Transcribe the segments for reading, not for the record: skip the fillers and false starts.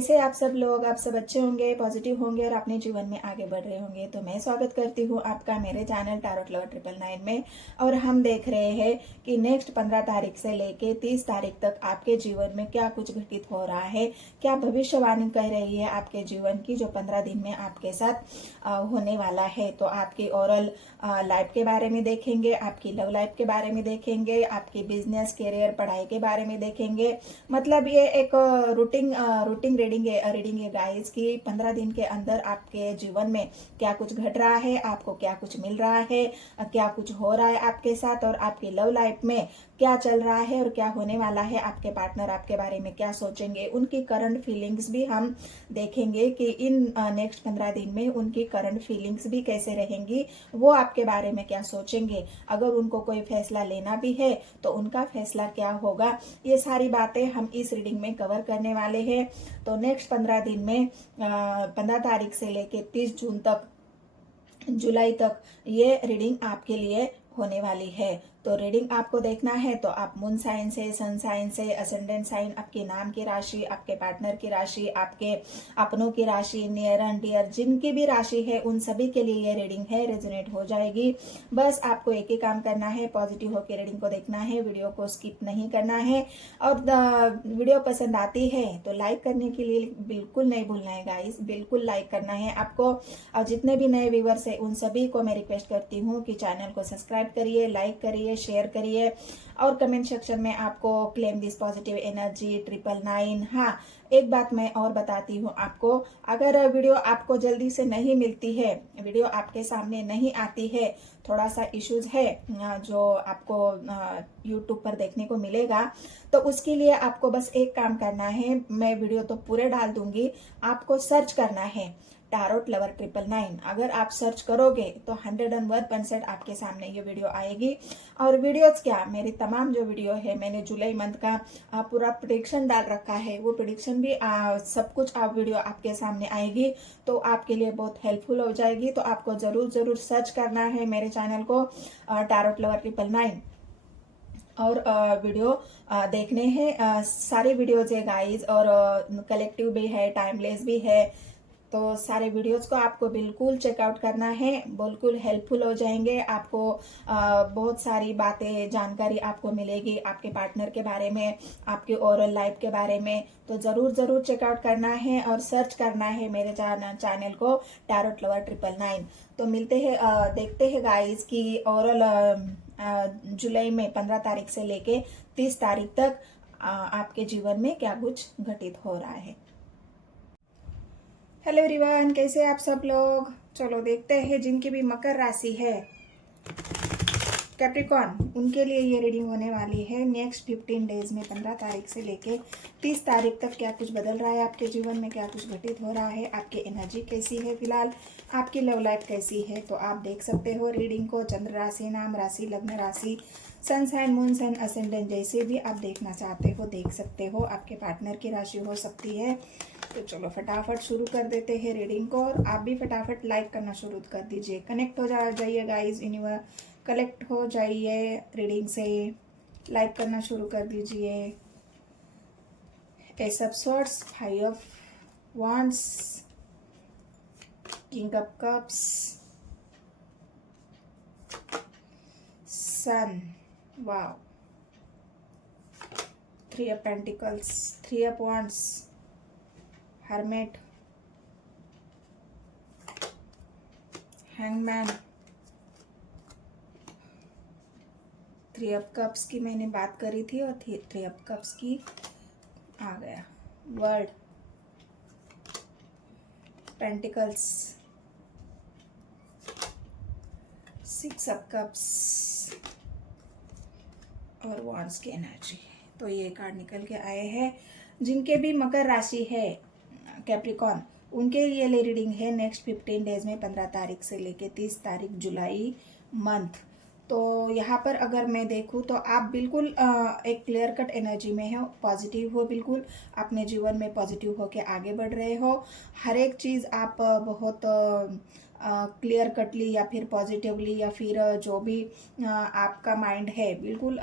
कैसे आप सब लोग, आप सब अच्छे होंगे, पॉजिटिव होंगे और अपने जीवन में आगे बढ़ रहे होंगे। तो मैं स्वागत करती हूँ आपका मेरे चैनल टैरोट लवर 999 में। और हम देख रहे हैं कि नेक्स्ट 15 तारीख से लेके 30 तारीख तक आपके जीवन में क्या कुछ घटित हो रहा है, क्या भविष्यवाणी कह रही है आपके जीवन की, जो 15 दिन में आपके साथ होने वाला है। तो आपकी ओरल लाइफ के बारे में देखेंगे, आपकी लव लाइफ के बारे में देखेंगे, आपकी बिजनेस, करियर, पढ़ाई के बारे में देखेंगे। मतलब ये एक रूटीन रीडिंग है गाइस की 15 दिन के अंदर आपके जीवन में क्या कुछ घट रहा है, आपको क्या कुछ मिल रहा है, क्या कुछ हो रहा है आपके साथ, और आपकी लव लाइफ में क्या चल रहा है और क्या होने वाला है। आपके पार्टनर आपके बारे में क्या सोचेंगे, उनकी करंट फीलिंग्स भी हम देखेंगे कि इन नेक्स्ट 15 दिन में उनकी करंट फीलिंग्स भी कैसे रहेंगी, वो आपके बारे में क्या सोचेंगे। अगर उनको कोई फैसला लेना भी है तो उनका फैसला क्या होगा, ये सारी बातें हम इस रीडिंग में कवर करने वाले हैं। तो नेक्स्ट 15 दिन में 15 तारीख से लेके 30 जून तक, जुलाई तक ये रीडिंग आपके लिए होने वाली है। तो रीडिंग आपको देखना है तो आप मून साइन से, सन साइन से, असेंडेंट साइन, आपके नाम की राशि, आपके पार्टनर की राशि, आपके अपनों की राशि, नियर एंड डियर जिनकी भी राशि है उन सभी के लिए ये रीडिंग है, रेजोनेट हो जाएगी। बस आपको एक ही काम करना है, पॉजिटिव होकर रीडिंग को देखना है, वीडियो को स्किप नहीं करना है। और वीडियो पसंद आती है तो लाइक करने के लिए बिल्कुल नहीं भूलना है गाइस, बिल्कुल लाइक करना है आपको। और जितने भी नए व्यूवर्स है उन सभी को मैं रिक्वेस्ट करती हूँ कि चैनल को सब्सक्राइब करिए, लाइक करिए, शेयर करिए। और कमेंट सेक्शन में आपको क्लेम दिस पॉजिटिव एनर्जी 999। हाँ, एक बात मैं और बताती हूँ आपको, अगर वीडियो आपको जल्दी से नहीं मिलती है, वीडियो आपके सामने नहीं आती है, थोड़ा सा इश्यूज है जो आपको यूट्यूब पर देखने को मिलेगा, तो उसके लिए आपको बस एक काम करना है। मैं वीडियो तो पूरे डाल दूंगी, आपको सर्च करना है टैरोट लवर 999। अगर आप सर्च करोगे तो 101% आपके सामने ये वीडियो आएगी। और वीडियोस क्या, मेरी तमाम जो वीडियो है, मैंने जुलाई मंथ का पूरा प्रेडिक्शन डाल रखा है, वो प्रेडिक्शन भी सब कुछ आप वीडियो आपके सामने आएगी, तो आपके लिए बहुत हेल्पफुल हो जाएगी। तो आपको जरूर सर्च करना है मेरे चैनल को टैरोट लवर 999 और वीडियो देखने हैं। सारे वीडियोज है गाइज, और कलेक्टिव भी है, टाइमलेस भी है। तो सारे वीडियोस को आपको बिल्कुल चेकआउट करना है, बिल्कुल हेल्पफुल हो जाएंगे आपको। बहुत सारी बातें, जानकारी आपको मिलेगी आपके पार्टनर के बारे में, आपके ओरल लाइफ के बारे में। तो जरूर चेकआउट करना है और सर्च करना है मेरे चैनल को टैरोट लवर 999। तो मिलते हैं, देखते हैं गाइस कि ओरल जुलाई में 15 तारीख से लेके 30 तारीख तक आपके जीवन में क्या कुछ घटित हो रहा है। हेलो एवरीवन, कैसे आप सब लोग। चलो देखते हैं जिनकी भी मकर राशि है, कैप्रिकॉन, उनके लिए ये रीडिंग होने वाली है नेक्स्ट 15 डेज में, 15 तारीख से लेके 30 तारीख तक क्या कुछ बदल रहा है आपके जीवन में, क्या कुछ घटित हो रहा है, आपकी एनर्जी कैसी है फिलहाल, आपकी लव लाइफ कैसी है। तो आप देख सकते हो रीडिंग को चंद्र राशि, नाम राशि, लग्न राशि, sun sign, moon sign, ascendant जैसे भी आप देखना चाहते हो देख सकते हो। आपके पार्टनर की राशि हो सकती है। तो चलो फटाफट शुरू कर देते हैं रीडिंग को, और आप भी फटाफट लाइक करना शुरू कर दीजिए, कनेक्ट हो जाइए गाइज, कलेक्ट हो जाइए रीडिंग से, लाइक करना शुरू कर दीजिए। Ace of swords, 5 of wands, king of cups, sun, wow, 3 of pentacles, 3 of wands, hermit, hangman, 3 of cups की मैंने बात करी थी और 3 ऑफ कप्स की आ गया, वर्ल्ड, पेंटिकल्स, 6 ऑफ कप्स और वॉन्ड्स की एनर्जी। तो ये कार्ड निकल के आए हैं। जिनके भी मकर राशि है कैप्रिकॉन, उनके लिए ले रीडिंग है नेक्स्ट 15 डेज में, 15 तारीख से लेके 30 तारीख जुलाई मंथ। तो यहाँ पर अगर मैं देखूँ तो आप बिल्कुल एक क्लियर कट एनर्जी में हो, पॉजिटिव हो, बिल्कुल अपने जीवन में पॉजिटिव हो के आगे बढ़ रहे हो। हर एक चीज़ आप बहुत क्लियर कटली या फिर पॉजिटिवली, या फिर जो भी आपका माइंड है बिल्कुल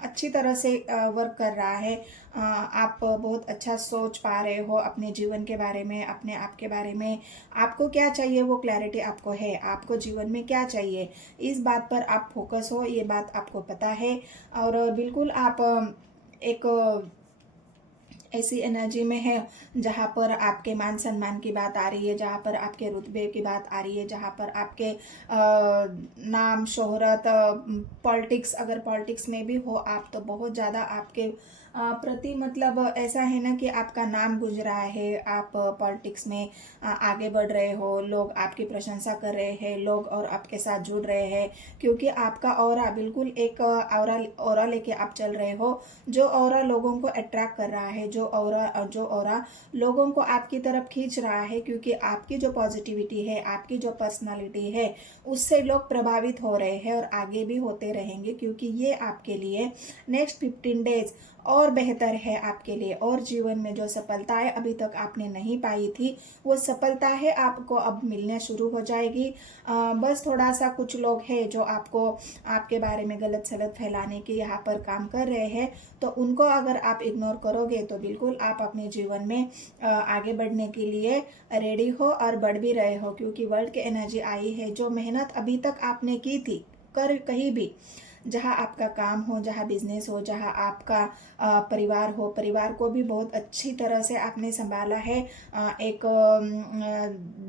अच्छी तरह से वर्क कर रहा है। आप बहुत अच्छा सोच पा रहे हो अपने जीवन के बारे में, अपने आप के बारे में। आपको क्या चाहिए वो क्लैरिटी आपको है, आपको जीवन में क्या चाहिए इस बात पर आप फोकस हो, ये बात आपको पता है। और बिल्कुल आप एक ऐसी एनर्जी में है जहाँ पर आपके मान सम्मान की बात आ रही है, जहाँ पर आपके रुतबे की बात आ रही है, जहाँ पर आपके नाम शोहरत, पॉलिटिक्स, अगर पॉलिटिक्स में भी हो आप तो बहुत ज़्यादा आपके प्रति मतलब ऐसा है ना कि आपका नाम गुंज रहा है। आप पॉलिटिक्स में आगे बढ़ रहे हो, लोग आपकी प्रशंसा कर रहे हैं, लोग और आपके साथ जुड़ रहे हैं, क्योंकि आपका ऑरा बिल्कुल एक ऑरा ऑरा लेके आप चल रहे हो, जो ऑरा लोगों को अट्रैक्ट कर रहा है, जो ऑरा लोगों को आपकी तरफ खींच रहा है, क्योंकि आपकी जो पॉजिटिविटी है, आपकी जो पर्सनालिटी है, उससे लोग प्रभावित हो रहे हैं और आगे भी होते रहेंगे, क्योंकि ये आपके लिए नेक्स्ट 15 डेज और बेहतर है आपके लिए। और जीवन में जो सफलताएं अभी तक आपने नहीं पाई थी, वो सफलता है आपको अब मिलने शुरू हो जाएगी। बस थोड़ा सा कुछ लोग हैं जो आपको आपके बारे में गलत सलत फैलाने के यहाँ पर काम कर रहे हैं, तो उनको अगर आप इग्नोर करोगे तो बिल्कुल आप अपने जीवन में आगे बढ़ने के लिए रेडी हो और बढ़ भी रहे हो, क्योंकि वर्ल्ड की एनर्जी आई है। जो मेहनत अभी तक आपने की थी कहीं भी, जहाँ आपका काम हो, जहाँ बिजनेस हो, जहाँ आपका परिवार हो, परिवार को भी बहुत अच्छी तरह से आपने संभाला है। एक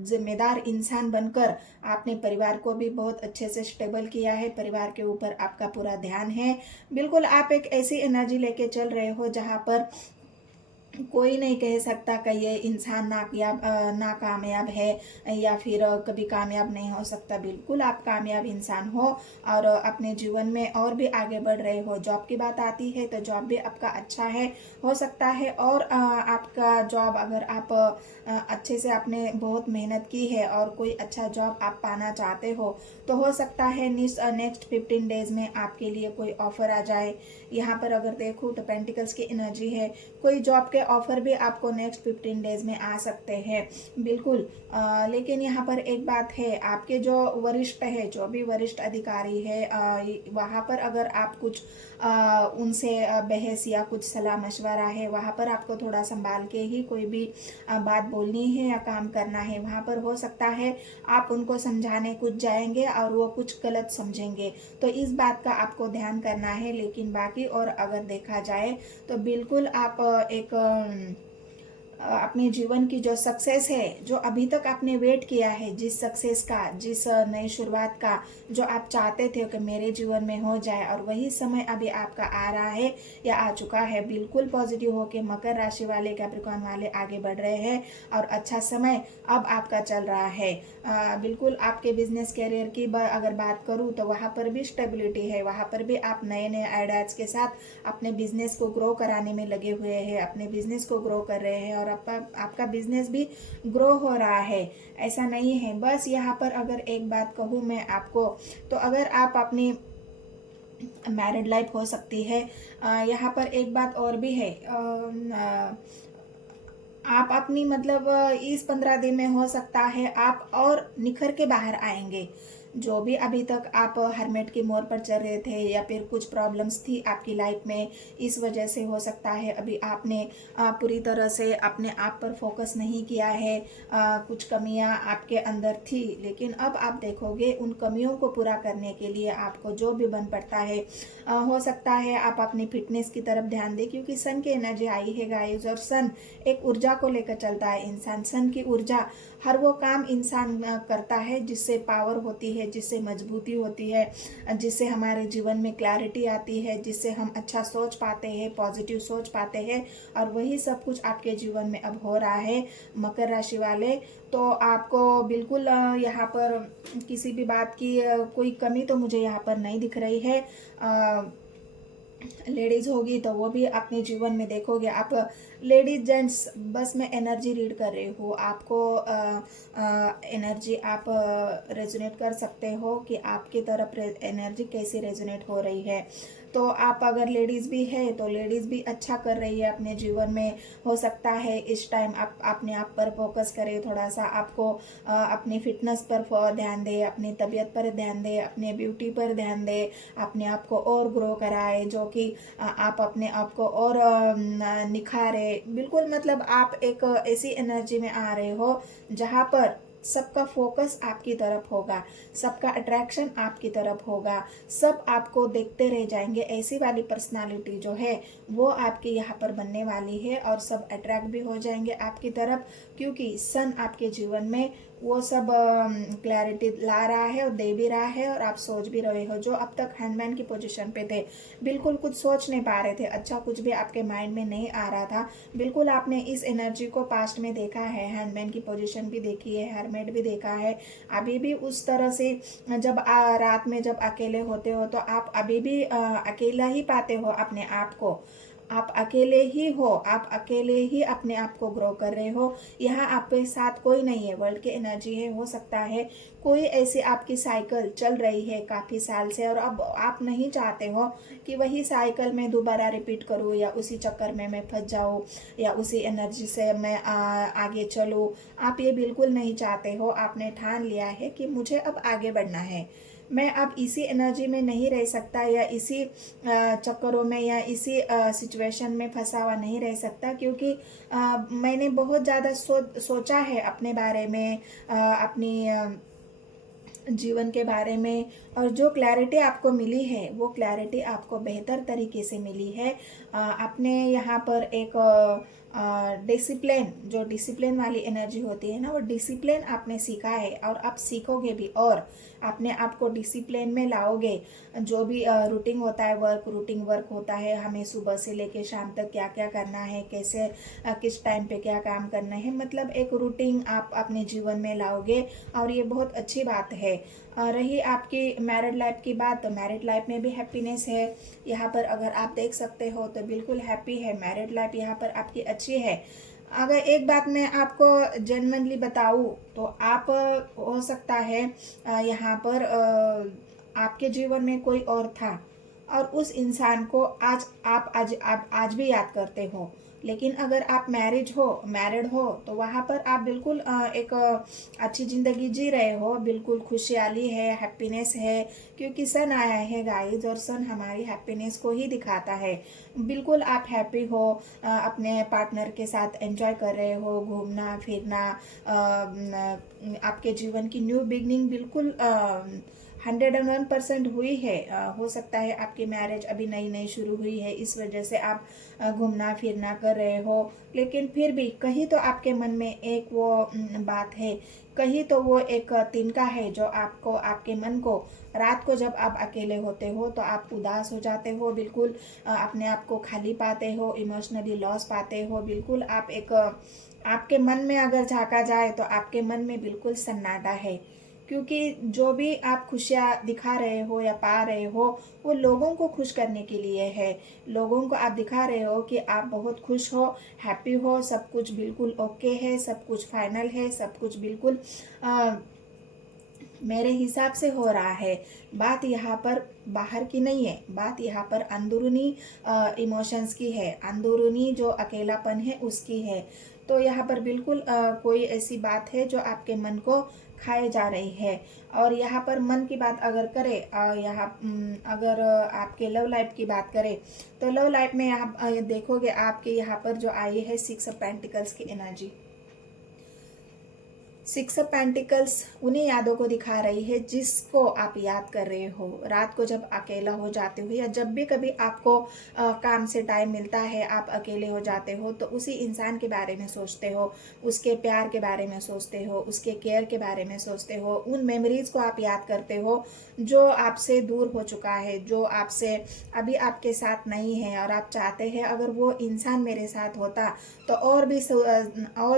जिम्मेदार इंसान बनकर आपने परिवार को भी बहुत अच्छे से स्टेबल किया है, परिवार के ऊपर आपका पूरा ध्यान है। बिल्कुल आप एक ऐसी एनर्जी लेके चल रहे हो जहाँ पर कोई नहीं कह सकता कि ये इंसान नाकामयाब है या फिर कभी कामयाब नहीं हो सकता। बिल्कुल आप कामयाब इंसान हो और अपने जीवन में और भी आगे बढ़ रहे हो। जॉब की बात आती है तो जॉब भी आपका अच्छा है, हो सकता है। और आपका जॉब अगर आप अच्छे से आपने बहुत मेहनत की है और कोई अच्छा जॉब आप पाना चाहते हो, तो हो सकता है नेक्स्ट 15 डेज में आपके लिए कोई ऑफर आ जाए। यहाँ पर अगर देखूँ तो पेंटिकल्स की एनर्जी है, कोई जॉब के ऑफर भी आपको नेक्स्ट 15 डेज में आ सकते हैं। बिल्कुल लेकिन यहाँ पर एक बात है, आपके जो वरिष्ठ है, जो भी वरिष्ठ अधिकारी है, वहाँ पर अगर आप कुछ उनसे बहस या कुछ सलाह मशवरा है, वहाँ पर आपको थोड़ा संभाल के ही कोई भी बात बोलनी है या काम करना है। वहाँ पर हो सकता है आप उनको समझाने कुछ जाएंगे और वो कुछ गलत समझेंगे, तो इस बात का आपको ध्यान करना है। लेकिन बाकी और अगर देखा जाए तो बिल्कुल आप एक अपने जीवन की जो सक्सेस है, जो अभी तक आपने वेट किया है, जिस सक्सेस का, जिस नई शुरुआत का जो आप चाहते थे कि मेरे जीवन में हो जाए, और वही समय अभी आपका आ रहा है या आ चुका है। बिल्कुल पॉजिटिव होके मकर राशि वाले, कैप्रिकॉर्न वाले आगे बढ़ रहे हैं और अच्छा समय अब आपका चल रहा है। बिल्कुल आपके बिजनेस कैरियर की अगर बात करूँ तो वहाँ पर भी स्टेबिलिटी है, वहाँ पर भी आप नए नए आइडियाज़ के साथ अपने बिजनेस को ग्रो कराने में लगे हुए हैं, अपने बिजनेस को ग्रो कर रहे हैं और आपका बिजनेस भी ग्रो हो रहा है। ऐसा नहीं है। बस यहाँ पर अगर एक बात कहूँ मैं आपको, तो अगर आप अपनी मैरिड लाइफ हो सकती है, यहाँ पर एक बात और भी है, आप अपनी मतलब इस 15 दिन में हो सकता है आप और निखर के बाहर आएंगे। जो भी अभी तक आप हरमेट की मोड़ पर चल रहे थे या फिर कुछ प्रॉब्लम्स थी आपकी लाइफ में, इस वजह से हो सकता है अभी आपने पूरी तरह से अपने आप पर फोकस नहीं किया है। कुछ कमियां आपके अंदर थी, लेकिन अब आप देखोगे उन कमियों को पूरा करने के लिए आपको जो भी बन पड़ता है, हो सकता है आप अपनी फिटनेस की तरफ ध्यान दें, क्योंकि सन की एनर्जी आई है गाइस, और सन एक ऊर्जा को लेकर चलता है। इंसान सन की ऊर्जा, हर वो काम इंसान करता है जिससे पावर होती है, जिससे मजबूती होती है, जिससे हमारे जीवन में क्लैरिटी आती है, जिससे हम अच्छा सोच पाते हैं, पॉजिटिव सोच पाते हैं। और वही सब कुछ आपके जीवन में अब हो रहा है मकर राशि वाले। तो आपको बिल्कुल यहाँ पर किसी भी बात की कोई कमी तो मुझे यहाँ पर नहीं दिख रही है। लेडीज होगी तो वो भी अपने जीवन में देखोगे आप, लेडीज जेंट्स, बस मैं एनर्जी रीड कर रही हूँ आपको। एनर्जी आप रेजोनेट कर सकते हो कि आपकी तरफ एनर्जी कैसी रेजोनेट हो रही है। तो आप अगर लेडीज़ भी है तो लेडीज़ भी अच्छा कर रही है अपने जीवन में। हो सकता है इस टाइम आप अपने आप पर फोकस करें, थोड़ा सा आपको अपनी फिटनेस पर ध्यान दें, अपनी तबीयत पर ध्यान दें, अपने ब्यूटी पर ध्यान दें, अपने आप को और ग्रो कराए, जो कि आप अपने आप को और निखारे। बिल्कुल मतलब आप एक ऐसी एनर्जी में आ रहे हो जहाँ पर सबका फोकस आपकी तरफ होगा, सबका अट्रैक्शन आपकी तरफ होगा, सब आपको देखते रह जाएंगे। ऐसी वाली पर्सनालिटी जो है वो आपकी यहाँ पर बनने वाली है और सब अट्रैक्ट भी हो जाएंगे आपकी तरफ, क्योंकि सन आपके जीवन में वो सब क्लैरिटी ला रहा है और दे भी रहा है। और आप सोच भी रहे हो, जो अब तक हैंडमैन की पोजीशन पे थे, बिल्कुल कुछ सोच नहीं पा रहे थे, अच्छा कुछ भी आपके माइंड में नहीं आ रहा था, बिल्कुल आपने इस एनर्जी को पास्ट में देखा है, हैंडमैन की पोजीशन भी देखी है, हरमेट भी देखा है। अभी भी उस तरह से जब रात में जब अकेले होते हो तो आप अभी भी अकेला ही पाते हो अपने आप को, आप अकेले ही हो, आप अकेले ही अपने आप को ग्रो कर रहे हो। यहाँ आपके साथ कोई नहीं है, वर्ल्ड की एनर्जी है। हो सकता है कोई ऐसी आपकी साइकिल चल रही है काफ़ी साल से और अब आप नहीं चाहते हो कि वही साइकिल मैं दोबारा रिपीट करूँ या उसी चक्कर में मैं फंस जाऊँ या उसी एनर्जी से मैं आगे चलूँ। आप ये बिल्कुल नहीं चाहते हो, आपने ठान लिया है कि मुझे अब आगे बढ़ना है, मैं अब इसी एनर्जी में नहीं रह सकता या इसी चक्करों में या इसी सिचुएशन में फंसा हुआ नहीं रह सकता, क्योंकि मैंने बहुत ज़्यादा सोचा है अपने बारे में, अपनी जीवन के बारे में, और जो क्लैरिटी आपको मिली है वो क्लैरिटी आपको बेहतर तरीके से मिली है। आपने यहाँ पर एक डिसिप्लिन, जो डिसिप्लिन वाली एनर्जी होती है ना, वो डिसिप्लिन आपने सीखा है और आप सीखोगे भी, और अपने आप को डिसिप्लिन में लाओगे। जो भी रूटीन होता है, रूटीन वर्क होता है, हमें सुबह से लेके शाम तक क्या क्या करना है, कैसे किस टाइम पे क्या काम करना है, मतलब एक रूटीन आप अपने जीवन में लाओगे और ये बहुत अच्छी बात है। रही आपकी मैरिड लाइफ की बात, तो मैरिड लाइफ में भी हैप्पीनेस है यहाँ पर, अगर आप देख सकते हो तो बिल्कुल हैप्पी है मैरिड लाइफ यहाँ पर आपकी अच्छी है। अगर एक बात मैं आपको जेन्युइनली बताऊँ तो आप हो सकता है यहाँ पर आपके जीवन में कोई और था और उस इंसान को आज भी याद करते हो, लेकिन अगर आप मैरिड हो तो वहाँ पर आप बिल्कुल एक अच्छी ज़िंदगी जी रहे हो, बिल्कुल खुशहाली है, हैप्पीनेस है, क्योंकि सन आया है गाइस और सन हमारी हैप्पीनेस को ही दिखाता है। बिल्कुल आप हैप्पी हो, अपने पार्टनर के साथ एंजॉय कर रहे हो, घूमना फिरना, आपके जीवन की न्यू बिगनिंग बिल्कुल 101% हुई है। हो सकता है आपकी मैरिज अभी नई नई शुरू हुई है, इस वजह से आप घूमना फिरना कर रहे हो, लेकिन फिर भी कहीं तो आपके मन में एक वो बात है, कहीं तो वो एक तिनका है जो आपको, आपके मन को, रात को जब आप अकेले होते हो तो आप उदास हो जाते हो, बिल्कुल अपने आप को खाली पाते हो, इमोशनली लॉस पाते हो, बिल्कुल आप एक आपके मन में अगर झांका जाए तो आपके मन में बिल्कुल सन्नाटा है, क्योंकि जो भी आप खुशियाँ दिखा रहे हो या पा रहे हो वो लोगों को खुश करने के लिए है। लोगों को आप दिखा रहे हो कि आप बहुत खुश हो, हैप्पी हो, सब कुछ बिल्कुल ओके है, सब कुछ फाइनल है, सब कुछ बिल्कुल मेरे हिसाब से हो रहा है। बात यहाँ पर बाहर की नहीं है, बात यहाँ पर अंदरूनी इमोशंस की है, अंदरूनी जो अकेलापन है उसकी है। तो यहाँ पर बिल्कुल कोई ऐसी बात है जो आपके मन को खाए जा रही है। और यहाँ पर मन की बात अगर करें, यहाँ अगर आपके लव लाइफ की बात करें तो लव लाइफ में यहाँ देखोगे आपके यहाँ पर जो आई है 6 ऑफ पेंटिकल्स की एनर्जी। 6 ऑफ पेंटिकल्स उन्हीं यादों को दिखा रही है जिसको आप याद कर रहे हो। रात को जब अकेला हो जाते हो या जब भी कभी आपको काम से टाइम मिलता है, आप अकेले हो जाते हो, तो उसी इंसान के बारे में सोचते हो, उसके प्यार के बारे में सोचते हो, उसके केयर के बारे में सोचते हो, उन मेमोरीज को आप याद करते हो जो आपसे दूर हो चुका है, जो आपसे अभी आपके साथ नहीं है, और आप चाहते हैं अगर वो इंसान मेरे साथ होता तो और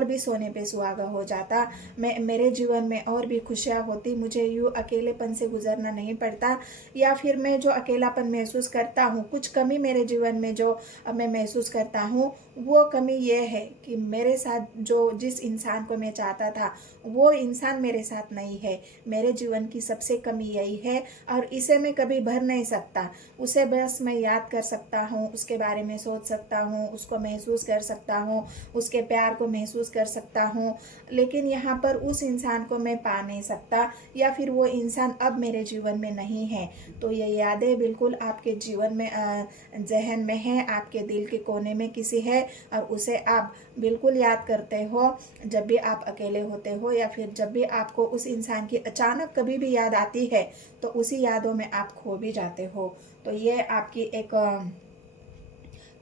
भी सोने पे सुहागा हो जाता, मेरे जीवन में और भी खुशियाँ होती, मुझे यूँ अकेलेपन से गुजरना नहीं पड़ता, या फिर मैं जो अकेलापन महसूस करता हूँ, कुछ कमी मेरे जीवन में जो मैं महसूस करता हूँ, वो कमी ये है कि मेरे साथ जिस इंसान को मैं चाहता था वो इंसान मेरे साथ नहीं है। मेरे जीवन की सबसे कमी यही है और इसे मैं कभी भर नहीं सकता। उसे बस मैं याद कर सकता हूँ, उसके बारे में सोच सकता हूँ, उसको महसूस कर सकता हूँ, उसके प्यार को महसूस कर सकता हूँ, लेकिन यहाँ पर उस इंसान को मैं पा नहीं सकता या फिर वो इंसान अब मेरे जीवन में नहीं है। तो ये यादें बिल्कुल आपके जीवन में जहन में है, आपके दिल के कोने में किसी है और उसे आप बिल्कुल याद करते हो जब भी आप अकेले होते हो या फिर जब भी आपको उस इंसान की अचानक कभी भी याद आती है तो उसी यादों में आप खो भी जाते हो। तो ये आपकी एक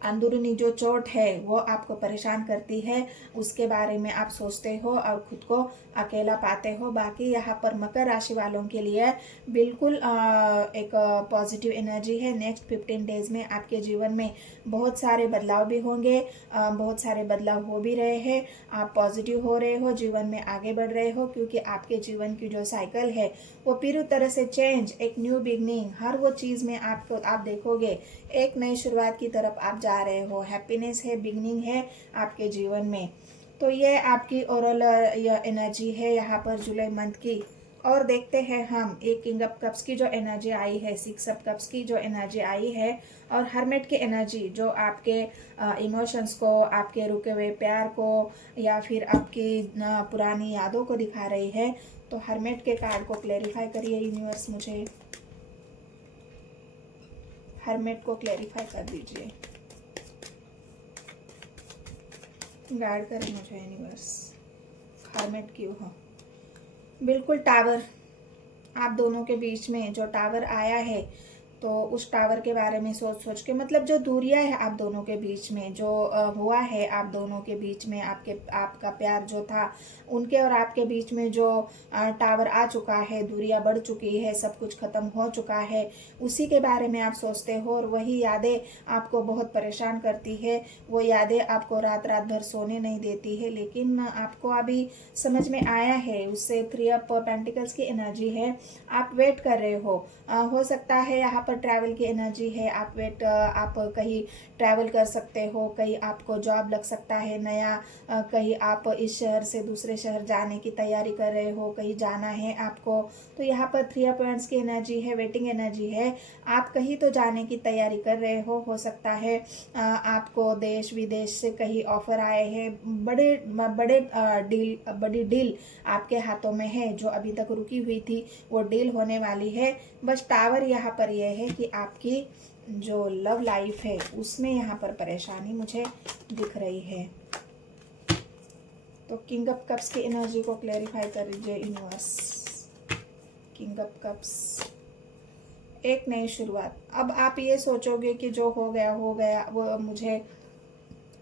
अंदरूनी जो चोट है वो आपको परेशान करती है, उसके बारे में आप सोचते हो और खुद को अकेला पाते हो। बाकी यहाँ पर मकर राशि वालों के लिए बिल्कुल एक पॉजिटिव एनर्जी है। नेक्स्ट 15 डेज में आपके जीवन में बहुत सारे बदलाव भी होंगे, बहुत सारे बदलाव हो भी रहे हैं। आप पॉजिटिव हो रहे हो, जीवन में आगे बढ़ रहे हो, क्योंकि आपके जीवन की जो साइकिल है वो पूरी तरह से चेंज, एक न्यू बिगनिंग, हर वो चीज़ में आपको आप देखोगे एक नई शुरुआत की तरफ आप जा रहे हो। हैप्पीनेस है, बिगनिंग है आपके जीवन में। तो ये आपकी ओवरऑल एनर्जी है यहाँ पर जुलाई मंथ की। और देखते हैं हम एक किंग ऑफ कप्स की जो एनर्जी आई है, 6 ऑफ कप्स की जो एनर्जी आई है और हर्मिट की एनर्जी जो आपके इमोशंस को, आपके रुके हुए प्यार को या फिर आपकी पुरानी यादों को दिखा रही है। तो हर्मिट के कार्ड को क्लेरिफाई करिए यूनिवर्स, मुझे हर्मिट को क्लेरिफाई कर दीजिए, गाइड करें मुझे यूनिवर्स। हर्मिट क्यों हो? बिल्कुल टावर, आप दोनों के बीच में जो टावर आया है तो उस टावर के बारे में सोच सोच के, मतलब जो दूरियां है आप दोनों के बीच में, जो हुआ है आप दोनों के बीच में, आपका प्यार जो था उनके और आपके बीच में जो टावर आ चुका है, दूरियां बढ़ चुकी है, सब कुछ खत्म हो चुका है, उसी के बारे में आप सोचते हो और वही यादें आपको बहुत परेशान करती है। वो यादें आपको रात रात भर सोने नहीं देती है, लेकिन आपको अभी समझ में आया है उससे। 3 ऑफ पेंटिकल्स की एनर्जी है, आप वेट कर रहे हो सकता है यहाँ पर ट्रैवल की एनर्जी है, आप कहीं ट्रैवल कर सकते हो, कहीं आपको जॉब लग सकता है नया, कहीं आप इस शहर से दूसरे शहर जाने की तैयारी कर रहे हो, कहीं जाना है आपको। तो यहाँ पर 3 ऑफ वांड्स की एनर्जी है, वेटिंग एनर्जी है, आप कहीं तो जाने की तैयारी कर रहे हो सकता है आपको देश विदेश से कहीं ऑफर आए हैं, बड़ी डील आपके हाथों में है, जो अभी तक रुकी हुई थी वो डील होने वाली है। बस टावर यहाँ पर यह है कि आपकी जो लव लाइफ है उसमें यहाँ पर परेशानी मुझे दिख रही है। तो किंग ऑफ कप्स की एनर्जी को क्लैरिफाई कर दीजिए यूनिवर्स। किंग ऑफ कप्स, एक नई शुरुआत। अब आप ये सोचोगे कि जो हो गया वो मुझे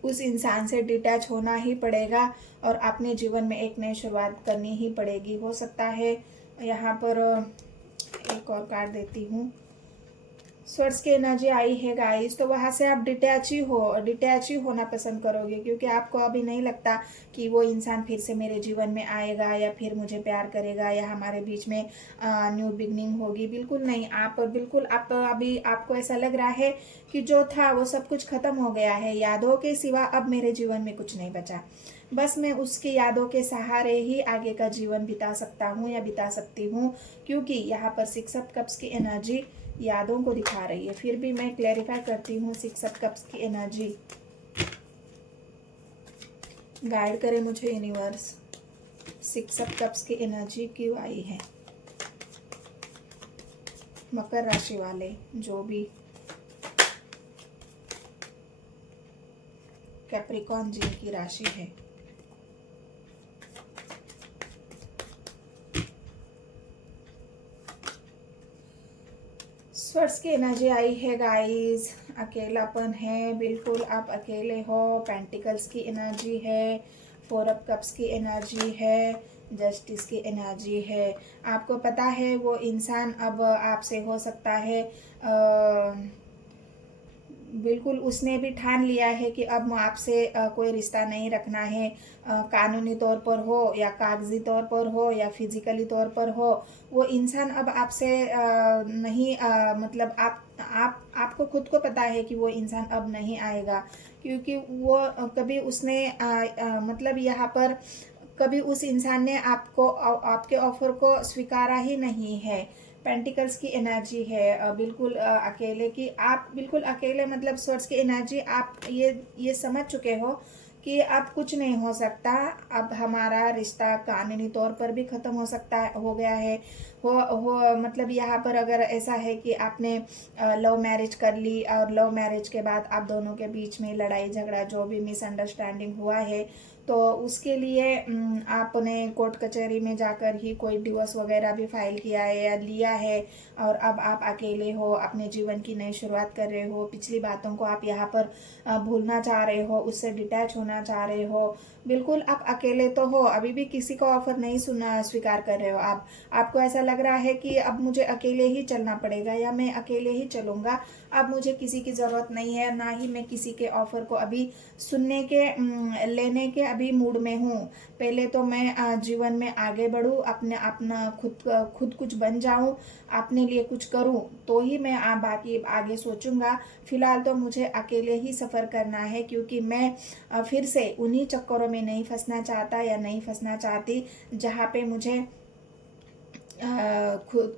उस इंसान से डिटैच होना ही पड़ेगा और अपने जीवन में एक नई शुरुआत करनी ही पड़ेगी। हो सकता है यहाँ पर एक और कार्ड देती हूँ, स्वर्ड्स की एनर्जी आई है गाइस। तो वहाँ से आप डिटैच ही होना पसंद करोगे, क्योंकि आपको अभी नहीं लगता कि वो इंसान फिर से मेरे जीवन में आएगा या फिर मुझे प्यार करेगा या हमारे बीच में न्यू बिगनिंग होगी। बिल्कुल नहीं, आप अभी आपको ऐसा लग रहा है कि जो था वो सब कुछ खत्म हो गया है, यादों के सिवा अब मेरे जीवन में कुछ नहीं बचा। बस मैं उसकी यादों के सहारे ही आगे का जीवन बिता सकता हूँ या बिता सकती हूँ, क्योंकि यहाँ पर 6 ऑफ कप्स की एनर्जी यादों को दिखा रही है। फिर भी मैं क्लैरिफाई करती हूँ 6 ऑफ कप्स की एनर्जी, गाइड करे मुझे यूनिवर्स। 6 ऑफ कप्स की एनर्जी क्यों आई है? मकर राशि वाले जो भी कैप्रिकॉर्न जिनकी राशि है, स्वर्ड्स की एनर्जी आई है गाइस। अकेलापन है, बिल्कुल आप अकेले हो। पेंटिकल्स की एनर्जी है, 4 ऑफ कप्स की एनर्जी है, जस्टिस की एनर्जी है। आपको पता है वो इंसान अब आपसे हो सकता है बिल्कुल उसने भी ठान लिया है कि अब आपसे कोई रिश्ता नहीं रखना है, कानूनी तौर पर हो या कागजी तौर पर हो या फिजिकली तौर पर हो, वो इंसान अब आपसे नहीं मतलब आपको खुद को पता है कि वो इंसान अब नहीं आएगा, क्योंकि वो कभी उसने मतलब यहाँ पर कभी उस इंसान ने आपके ऑफर को स्वीकारा ही नहीं है। पेंटिकल्स की एनर्जी है, बिल्कुल अकेले की, आप बिल्कुल अकेले, मतलब स्वर्ड्स की एनर्जी, आप ये समझ चुके हो कि अब कुछ नहीं हो सकता, अब हमारा रिश्ता कानूनी तौर पर भी ख़त्म हो सकता है, हो गया है। हो मतलब यहाँ पर अगर ऐसा है कि आपने लव मैरिज कर ली और लव मैरिज के बाद आप दोनों के बीच में लड़ाई झगड़ा जो भी मिसअंडरस्टैंडिंग हुआ है, तो उसके लिए आपने कोर्ट कचहरी में जाकर ही कोई डिवोर्स वगैरह भी फाइल किया है या लिया है, और अब आप अकेले हो, अपने जीवन की नई शुरुआत कर रहे हो, पिछली बातों को आप यहाँ पर भूलना चाह रहे हो, उससे डिटैच होना चाह रहे हो। बिल्कुल आप अकेले तो हो, अभी भी किसी का ऑफर नहीं सुना स्वीकार कर रहे हो आप। आपको ऐसा लग रहा है कि अब मुझे अकेले ही चलना पड़ेगा या मैं अकेले ही चलूँगा, अब मुझे किसी की ज़रूरत नहीं है, ना ही मैं किसी के ऑफर को अभी सुनने के लेने के अभी मूड में हूँ। पहले तो मैं जीवन में आगे बढ़ूँ, अपना खुद कुछ बन जाऊँ, अपने लिए कुछ करूँ, तो ही मैं बाकी आगे सोचूंगा। फिलहाल तो मुझे अकेले ही सफ़र करना है, क्योंकि मैं फिर से उन्हीं चक्करों में नहीं फंसना चाहता या नहीं फंसना चाहती जहाँ पे मुझे खुद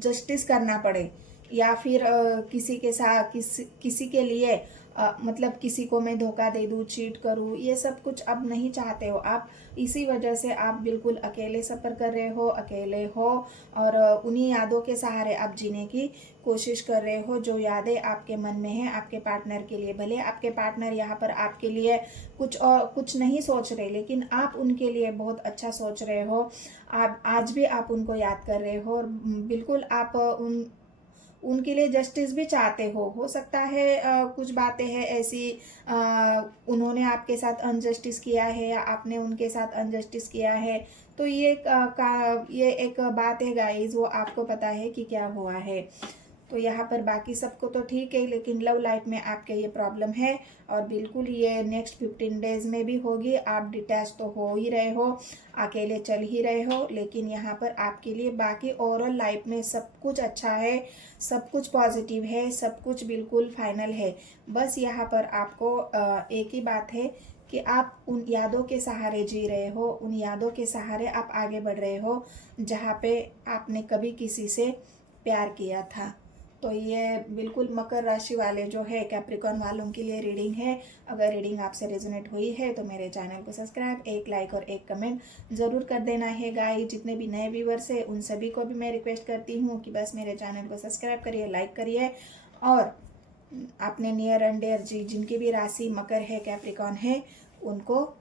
जस्टिस करना पड़े, या फिर किसी के साथ किसी के लिए मतलब किसी को मैं धोखा दे दूँ, चीट करूँ, ये सब कुछ अब नहीं चाहते हो आप। इसी वजह से आप बिल्कुल अकेले सफ़र कर रहे हो, अकेले हो, और उन्हीं यादों के सहारे आप जीने की कोशिश कर रहे हो, जो यादें आपके मन में हैं आपके पार्टनर के लिए। भले आपके पार्टनर यहाँ पर आपके लिए कुछ नहीं सोच रहे, लेकिन आप उनके लिए बहुत अच्छा सोच रहे हो। आप आज भी आप उनको याद कर रहे हो, और बिल्कुल आप उनके लिए जस्टिस भी चाहते हो सकता है कुछ बातें हैं ऐसी, उन्होंने आपके साथ अनजस्टिस किया है या आपने उनके साथ अनजस्टिस किया है, तो ये एक बात है गाइस, वो आपको पता है कि क्या हुआ है। तो यहाँ पर बाकी सबको तो ठीक है, लेकिन लव लाइफ में आपके ये प्रॉब्लम है, और बिल्कुल ये नेक्स्ट 15 डेज में भी होगी। आप डिटैच तो हो ही रहे हो, अकेले चल ही रहे हो, लेकिन यहाँ पर आपके लिए बाकी ओवरऑल लाइफ में सब कुछ अच्छा है, सब कुछ पॉजिटिव है, सब कुछ बिल्कुल फाइनल है। बस यहाँ पर आपको एक ही बात है कि आप उन यादों के सहारे जी रहे हो, उन यादों के सहारे आप आगे बढ़ रहे हो जहाँ पे आपने कभी किसी से प्यार किया था। तो ये बिल्कुल मकर राशि वाले जो है कैप्रिकॉर्न वालों के लिए रीडिंग है। अगर रीडिंग आपसे रेजोनेट हुई है तो मेरे चैनल को सब्सक्राइब, एक लाइक और एक कमेंट ज़रूर कर देना है गाइस। जितने भी नए व्यूवर्स हैं उन सभी को भी मैं रिक्वेस्ट करती हूँ कि बस मेरे चैनल को सब्सक्राइब करिए, लाइक करिए, और अपने नियर एंड डियर जिनकी भी राशि मकर है, कैप्रिकॉर्न है, उनको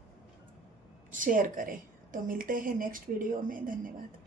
शेयर करें। तो मिलते हैं नेक्स्ट वीडियो में। धन्यवाद।